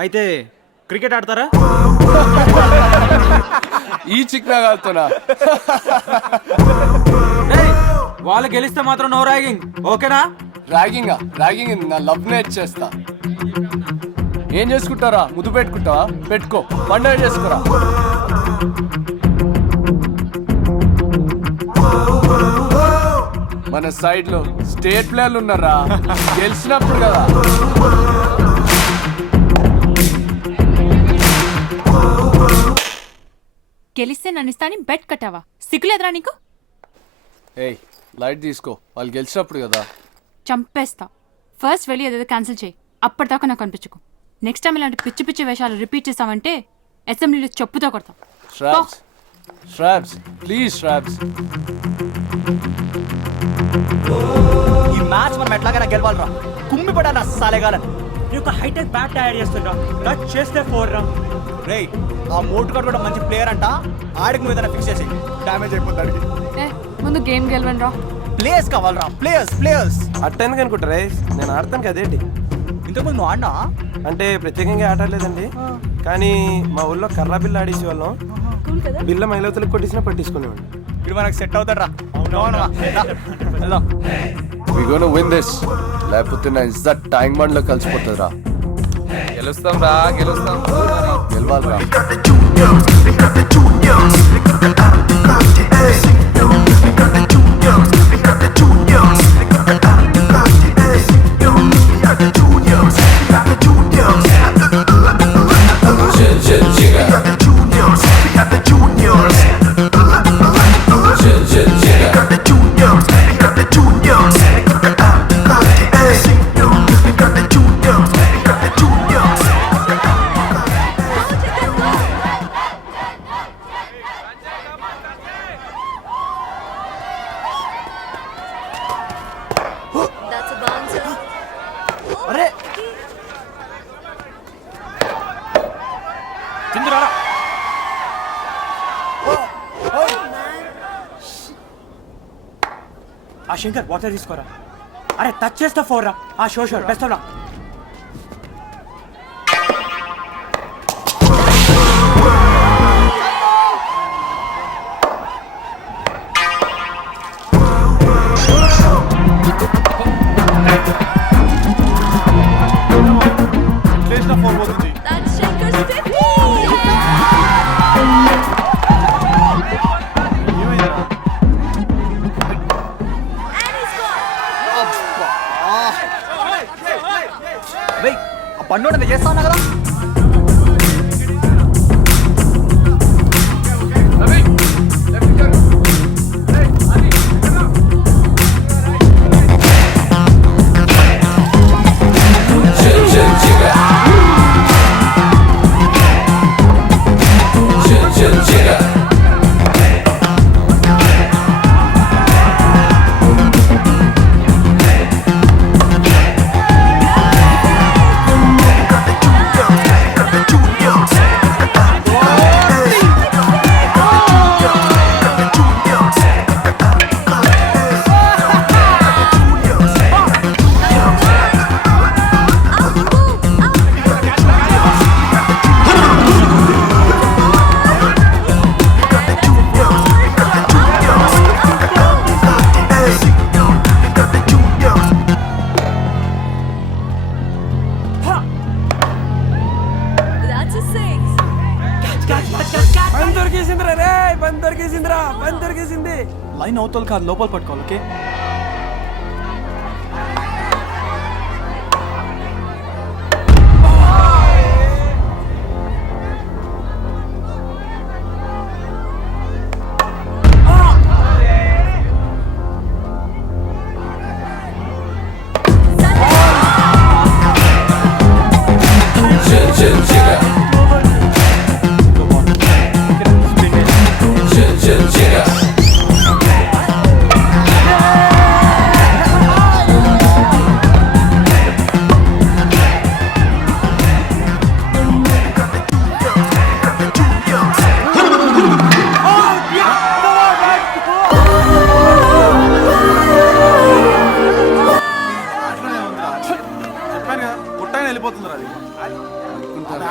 అయితే క్రికెట్ ఆడతారా? ఈ చిక్నా కాలుతున్నా. వాళ్ళు గెలిస్తే మాత్రం నో ర్యాగింగ్, ఓకేనా? ర్యాగింగ్ నా లవ్ నేట్ చేస్తా. ఏం చేసుకుంటారా? ముద్దు పెట్టుకుంటావా? పెట్టుకో, పండుగ చేసుకోరా. మన సైడ్ లో స్టేట్ ప్లేయర్లు ఉన్నారా, గెలిచినప్పుడు కదా. గెలిస్తే నన్ను ఇస్తాని బెట్ కట్టావా? సిగ్గులేదురా నీకు? ఏయ్ లైట్ తీసుకో, వాళ్ళు గెలిచినప్పుడు కదా. చంపేస్తా. ఫస్ట్ వెళ్ళి ఏదేదో క్యాన్సిల్ చేయి. అప్పటిదాకా నాకు కనిపించుకో. నెక్స్ట్ టైం ఇలాంటి పిచ్చి పిచ్చి వేషాలు రిపీట్ చేసావంటే అసెంబ్లీలో చెప్పుతో కొడతాం. శ్రాబ్స్ ప్లీజ్ శ్రాబ్స్. ఈ మ్యాచ్ మనం ఎట్లాగైనా గెలవాలరా. కుమ్మి పడానా సాలేగాలని. నీ ఒక హైటెక్ బ్యాట్ తయారు చేస్తుండ్రా, టచ్ చేస్తే 4 రా. రేయ్ ఆ మోటుగాడు కూడా మంచి ప్లేయర్ అంట, ఆడికి మీద ఫిక్స్ చేసి డ్యామేజ్ అయిపోతాడు. ముందు గేమ్ గెలవండి రా. ప్లేయర్స్ కావాలరా, ప్లేయర్స్. అట్టెందుకు అనుకుంటారా? నేను ఆడతాను కదేంటి. ఇంతకుముందు నువ్వు ఆడినా? అంటే ప్రత్యేకంగా ఆడలేదండి, కానీ మా ఊళ్ళో కర్రా బిల్ల ఆడేసి వాళ్ళం. బిల్ల మైలవతలకు కొట్టేసినా పట్టించుకునేవాడిని. ఇప్పుడు మనకు సెట్ అవుతాడు రా. వి గోనా విన్ దిస్, లేకపోతే నా ఇజ్జత్ ట్యాంక్ బండ్ లో కలిసిపోతుందిరా. గెలుస్తాం రా, గెలుస్తాం. గెలవాలరా. అరే కిందరా. ఆ శంకర్ వాటర్ తీసుకోరా. అరే టచ్ చేస్తే 4 రా. ఆ షోర్ బెస్ట్ రా. రేయ్ ఆ పండోడు చేస్తా ఉన్నా కదా. లైన్ అవతల కాదు, లోపల పట్టుకోవాలి. ఓకే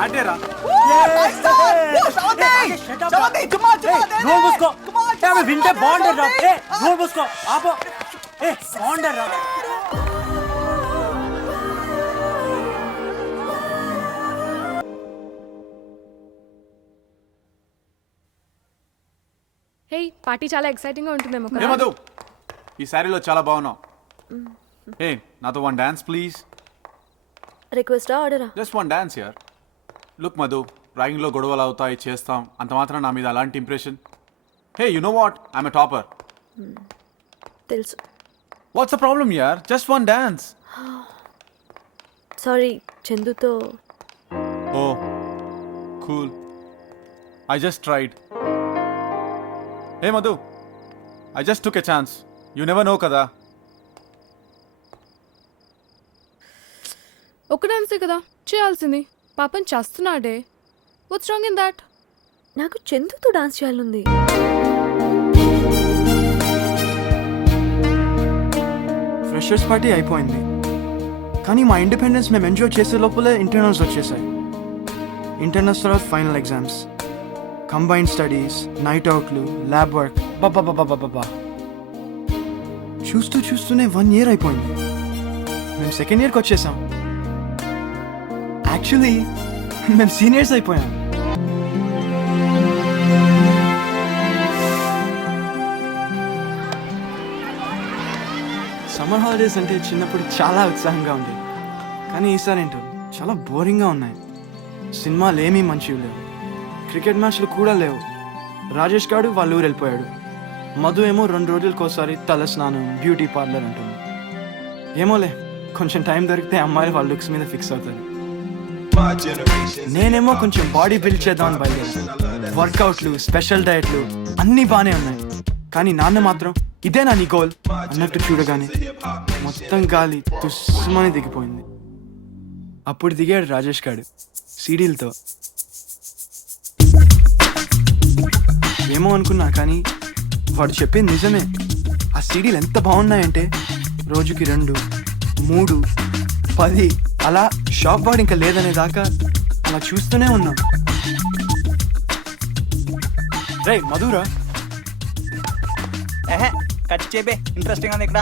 ఆటేరా Shut up. నోరు మూసుకో అవి వింటే బాగుండరు రా నోరు మూసుకో ఆపో బాగుండరు రా హే పార్టీ చాలా ఎక్సైటింగ్ గా ఉంటుందేమో కదా. ఏమదు ఈ శారీలో చాలా బాగున్నావు ఏ నాతో వన్ డాన్స్ ప్లీజ్ రిక్వెస్టా ఆర్డరా? జస్ట్ వన్ డాన్స్ యార్ లుక్ మధు ర్యాగింగ్లో గొడవలు అవుతాయి చేస్తాం అంత మాత్రం నా మీద అలాంటి impression hey you know what I'm a topper తెలుసు. వాట్స్ ద ప్రాబ్లమ్ యార్ జస్ట్ వన్ డాన్స్ సారీ చందుతో. Oh cool I just tried hey Madhu I just took a chance you never know కదా ఒక డాన్సే కదా చేయాల్సింది. పాపం చేస్తున్నాడే. What's wrong in that? నాకు చందుతో డాన్స్ చేయాలనుంది. ఫ్రెషర్స్ పార్టీ అయిపోయింది కానీ మా ఇండిపెండెన్స్ మేము ఎంజాయ్ చేసే లోపలే ఇంటర్నల్స్ వచ్చేసాయి. ఇంటర్నల్స్ తర్వాత final exams, combined studies, night అవుట్లు, ల్యాబ్ వర్క్. బాబా చూస్తూనే 1 year అయిపోయింది. మేము సెకండ్ ఇయర్కి వచ్చేసాం. యాక్చువల్లీ మేము సీనియర్స్ అయిపోయాం. సమ్మర్ హాలిడేస్ అంటే చిన్నప్పుడు చాలా ఉత్సాహంగా ఉండేది కానీ ఈసారి ఏంటో చాలా బోరింగ్గా ఉన్నాయి. సినిమాలు ఏమీ మంచివి లేవు, క్రికెట్ మ్యాచ్లు కూడా లేవు. రాజేష్ గారు వాళ్ళ ఊరు వెళ్ళిపోయాడు. మధు ఏమో 2 రోజులకోసారి తల స్నానం, బ్యూటీ పార్లర్ అంటుంది. ఏమోలే కొంచెం టైం దొరికితే అమ్మాయిలు వాళ్ళ లుక్స్ మీద ఫిక్స్ అవుతారు. నేనేమో కొంచెం బాడీ బిల్డ్ చేద్దామని బయలుదేరాను. వర్కౌట్లు, స్పెషల్ డయట్లు అన్నీ బాగానే ఉన్నాయి కానీ నాన్న మాత్రం ఇదేనా నీ గోల్ అన్నట్టు చూడగానే మొత్తం గాలి తుస్సుమని దిగిపోయింది. అప్పుడు దిగాడు రాజేష్ గారు సీడీలతో. ఏమో అనుకున్నా కానీ వాడు చెప్పింది నిజమే. ఆ సీడీలు ఎంత బాగున్నాయంటే రోజుకి 2, 3, 10 అలా షాప్ వాడు ఇంకా లేదనే దాకా అలా చూస్తూనే ఉన్నాం. రే మధురా కట్ చేపే ఇంట్రెస్టింగ్ ఉంది ఇక్కడ.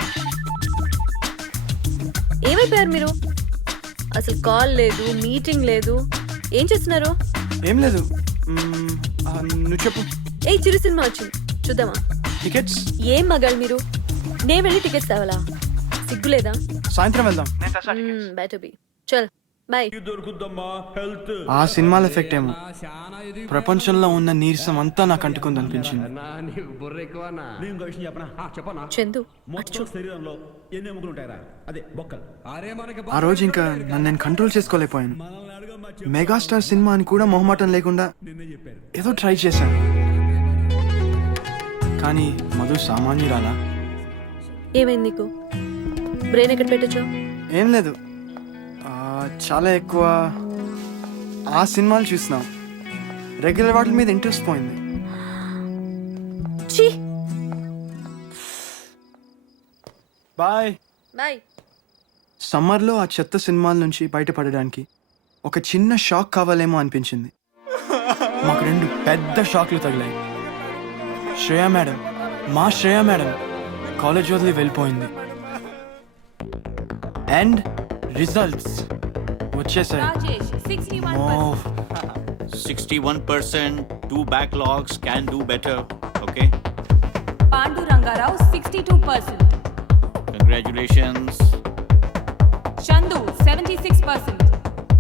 ఏమైపోయారు మీరు? అసలు కాల్ లేదు, మీటింగ్ లేదు. ఏం చేస్తున్నారు? ఏం లేదు. నువ్వు చెప్పు. ఏ చిరు సినిమా వచ్చింది చూద్దామా? టికెట్స్ ఏం మగాళ్ళు మీరు? నేను వెళ్ళి టికెట్స్ తేవాలా? సిగ్గులేదా? సాయంత్రం వెళ్దాం. Better be. చల్ బై. ఆ సినిమాల ఎఫెక్ట్ ఏమో ప్రపంచంలో ఉన్న నీరసం అంతా నాకు అంటుకుంది అనిపించింది. చందు అటు చూడు. ఆ రోజు ఇంకా నన్ను నేను కంట్రోల్ చేసుకోలేకపోయాను. మెగాస్టార్ సినిమా అని కూడా మొహమాటం లేకుండా ఏదో ట్రై చేశాను కానీ మధు సామాన్యురాలా. ఏమైంది నీకు? బ్రెయిన్ ఎక్కడ పెట్టచ్చు? ఏం లేదు, చాలా ఎక్కువ ఆ సినిమాలు చూస్తున్నాం. రెగ్యులర్ వాటి మీద ఇంట్రెస్ట్ పోయింది. Bye bye. సమ్మర్లో ఆ చెత్త సినిమాల నుంచి బయటపడడానికి ఒక చిన్న షాక్ కావాలేమో అనిపించింది. మాకు 2 పెద్ద షాక్లు తగిలాయి. శ్రేయ మేడం, మా శ్రేయ మేడం కాలేజ్ వదిలి వెళ్ళిపోయింది. అండ్ రిజల్ట్స్ వచ్చేసాయి. 61%, 2 backlogs can do better, okay? Pandu Rangarao 62%, Congratulations. Chandu 76%,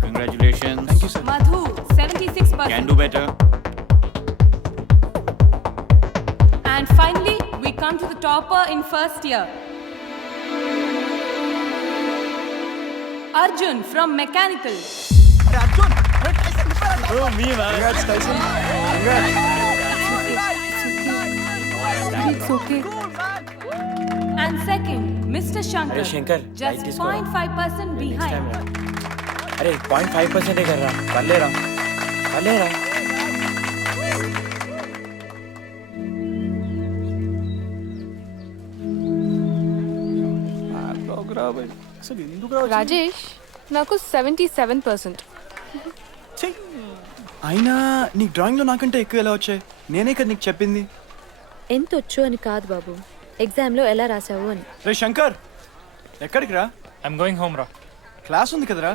Congratulations. Thank you, sir. Madhu 76%, Can do better. and finally we come to the topper in first year. Arjun from mechanical. It's okay. And second, Mr. Shankar. Shankar, just 0.5% behind. అరే 0.5% కర్రా పర్లేరా. అసలు ఎందుకు రాజేష్ నాకు 77%. అయినా నీకు డ్రాయింగ్లో నాకంటే ఎక్కువ ఎలా వచ్చాయి? నేనే కదా నీకు చెప్పింది. ఎంత వచ్చు అని కాదు బాబు, ఎగ్జామ్లో ఎలా రాసావు అని. రే శంకర్, ఎక్కడికి రా? ఐఎమ్ గోయింగ్ హోమ్ రా. క్లాస్ ఉంది కదరా.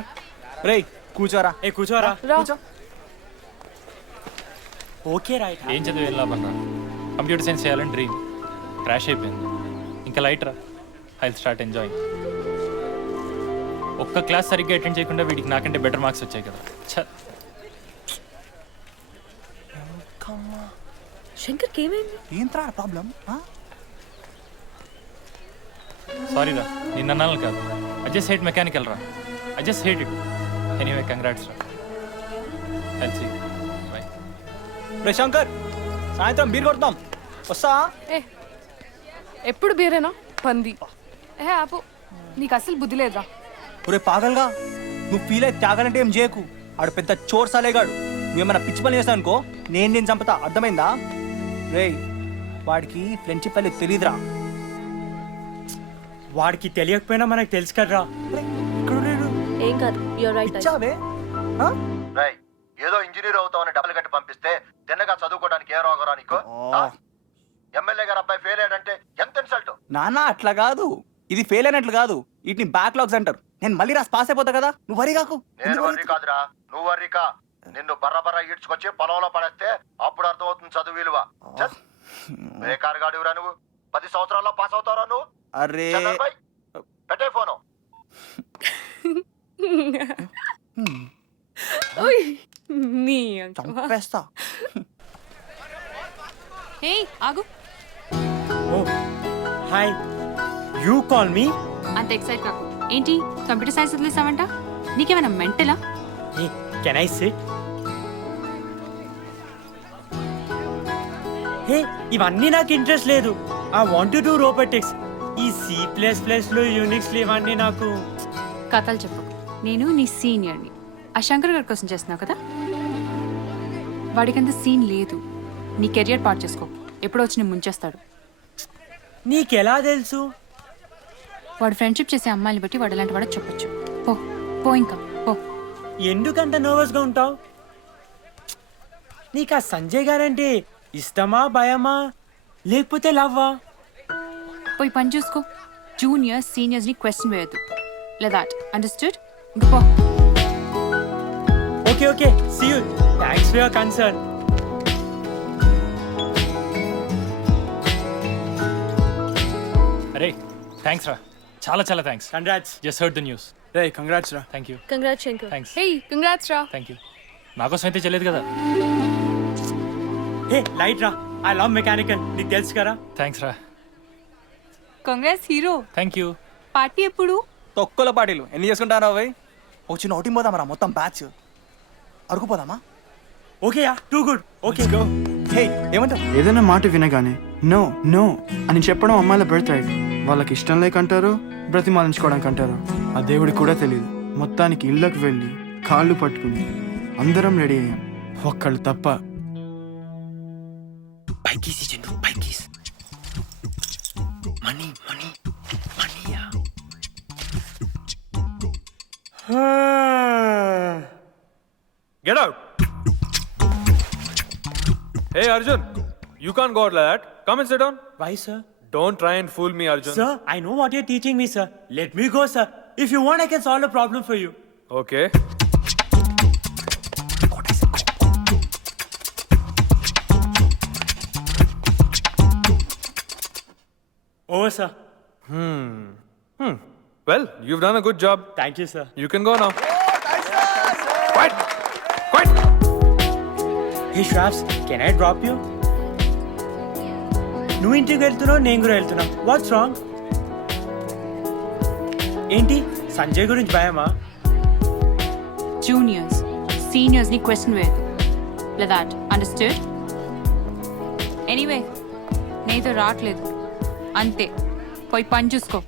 రేయ్ కూర్చోరా. ఏ కూర్చోరా. కూర్చో. Okay right. ఏం చదివి లాభం రా. కంప్యూటర్ సైన్స్ చేయాలని డ్రీమ్ క్రాష్ అయిపోయింది. ఇంకా లైట్ రా. I start enjoying. ఒక్క క్లాస్ సరిగ్గా అటెండ్ చేయకుండా వీడికి నాకంటే బెటర్ మార్క్స్ వచ్చాయి కదా. శంకర్కి ఏమైంది? ఏంట్రా ప్రాబ్లం? సారీ రా, నిన్న అన్నాను కాదు. ఐ జస్ట్ హేట్ మెకానికల్ రా. I just hate it. Anyway congrats రా. I'll see you. బై. రే శంకర్, సాయంత్రం బీర్ కొడతాం, వస్తా? ఏ ఎప్పుడు బీరేనా పంది? ఏ ఆపు, నీకు అసలు బుద్ధి లేదురా. ఒరే పాగల్గా, నువ్వు ఫీల్ అయితే త్యాగాలంటే ఏం చేయకు. ఆడు పెద్ద చోర్ సాలేగాడు. నువ్వేమన్నా పిచ్చి పని చేస్తావు అనుకో, నేను చంపుతా. అర్థమైందా? రేయ్, వాడికి ఫ్రెండ్షిప్ అనేది తెలీదురా. వాడికి తెలియకపోయినా మనకు తెలుసు కదరా. ఏం కాదు, యూర్ రైట్. ఏదో ఇంజనీర్ అవుతామని డబ్బులు కట్టి పంపిస్తే తిన్నగా చదువుకోవడానికి ఏ రోగరా నీకు? ఎమ్మెల్యే గారు అబ్బాయి ఫెయిల్ అయ్యాడంటే ఎంత ఇన్సల్ట్. నాన్న అట్లా కాదు, ఇది ఫెయిల్ అయినట్లు కాదు, వీటిని బ్యాక్లాగ్స్ అంటారు. నేను మళ్ళీ రాసి పాస్ అయిపోతా కదా, నువ్వు వరి కాకు. నేను వర్రీ కాదురా, నువ్వు వర్రీకా. నిన్ను బర్ర ఈడ్చుకొచ్చి పొలంలో పడేస్తే అప్పుడు అర్థమవుతుంది చదువు విలువ. బేకారు గాడివరా నువ్వు. 10 సంవత్సరాల్లో పాస్ అవుతారా నువ్వు? అరే పెట్టే ఫోను. నీ చంపేస్తా. హే ఆగు. Hi, you call me. అంత ఎక్సైట్ కాకు. ఏంటి కంప్యూటర్ సైన్స్ వదిలేసావంట? నీకేమైనా మెంటలా? Can I sit? హే, ఇవన్నీ నాకు ఇంట్రెస్ట్ లేదు. I want to do robotics. ఈ C++లో యూనిక్స్లు ఇవన్నీ నాకు. కథలు చెప్పు. నేను నీ సీనియర్ని. ఆ శంకర్ గారి కోసం చేస్తున్నావు కదా. వాడికంత సీన్ లేదు. నీ కెరియర్ పాటు చేసుకో. ఎప్పుడో వచ్చి నేను ముంచేస్తాడు. నీకెలా తెలుసు? వాడు ఫ్రెండ్షిప్ చేసే అమ్మాయిని బట్టి వాడు ఎలాంటి వాడో చెప్పొచ్చు. పో పో, ఇంకా పో. ఎందుకంత నర్వస్గా ఉంటావు? నీకు ఆ సంజయ్ గారంటే ఇష్టమా, భయమా, లేకపోతే లవ్వా? పోయి పని చూసుకో. జూనియర్స్ సీనియర్స్ని క్వశ్చన్ వేయద్దు. లేదా అండర్స్టూడ్? ఇంకా పో. Okay okay, see you. Thanks for your concern. అరే థ్యాంక్స్ రా, చాలా చాలా thanks. Congrats. Just heard the news. రే కంగ్రాట్స్ రా. Thank you. Congrats Shankar. Thanks. Hey congrats రా. Thank you. నాకోసం అయితే చేయలేదు కదా. హే లైట్ రా, ఐ లవ్ మెకానికల్, నీకు తెలుసు కదా. థ్యాంక్స్ రా. Congrats hero. Thank you. Party ఎప్పుడు? తొక్కల పార్టీలు ఎన్ని చేసుకుంటారా అవి? ఒక చిన్న outing పోదామరా, మొత్తం బ్యాచ్. అరుకుపోదామా? Okay yeah, too good. Okay go. Hey ఏమంటావు? ఏదైనా మాట వినగానే నో నో అని చెప్పడం అమ్మాయిల బర్త్ రైట్. వాళ్ళకి ఇష్టం లేకంటారు, బ్రతిమాలించుకోవడానికి అంటారు. ఆ దేవుడికి కూడా తెలియదు. మొత్తానికి ఇళ్ళకి వెళ్ళి కాళ్ళు పట్టుకుని అందరం రెడీ అయ్యాం, ఒక్కళ్ళు తప్ప. Get out! Hey Arjun, you can't go out like that. Come and sit down. Why, sir? Don't try and fool me, Arjun. Sir, I know what you're teaching me, sir. Let me go, sir. If you want, I can solve the problem for you. Okay. Oh, sir. Well, you've done a good job. Thank you, sir. You can go now. Quiet! Quiet! Hey, Shraps, can I drop you? నువ్వు ఇంటికి వెళ్తున్నావు, నేను కూడా వెళ్తున్నా. What's wrong? ఏంటి సంజయ్ గురించి భయమా? Juniors సీనియర్స్ని question వేయద్దు. లేదా అండర్స్టూడ్? ఎనీవే నేతో రావట్లేదు అంతే. పోయి పని చూసుకో.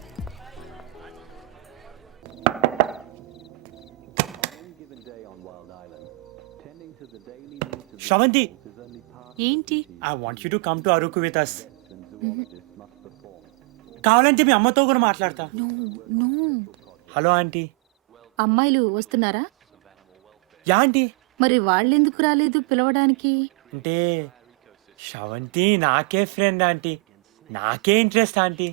శ్రవంతి, ఏంటి? I want you to come to Aruku with us. కావాలంటే మీ అమ్మతో కూడా మాట్లాడతా. Hello aunty. అమ్మాయిలు వస్తున్నారా? యా ఆంటీ, మరి వాళ్ళెందుకు రాలేదు పిలవడానికి? అంటే శ్రవంతి నాకే ఫ్రెండ్ ఆంటీ, నాకే ఇంట్రెస్ట్ ఆంటీ.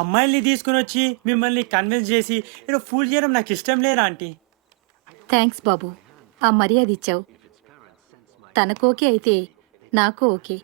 అమ్మాయిల్ని తీసుకుని వచ్చి మిమ్మల్ని కన్విన్స్ చేసి ఏదో ఫూల్ చేయడం నాకు ఇష్టం లేదా ఆంటీ. థ్యాంక్స్ బాబు, ఆ మర్యాద ఇచ్చావు. తనకు ఓకే అయితే నాకు ఓకే.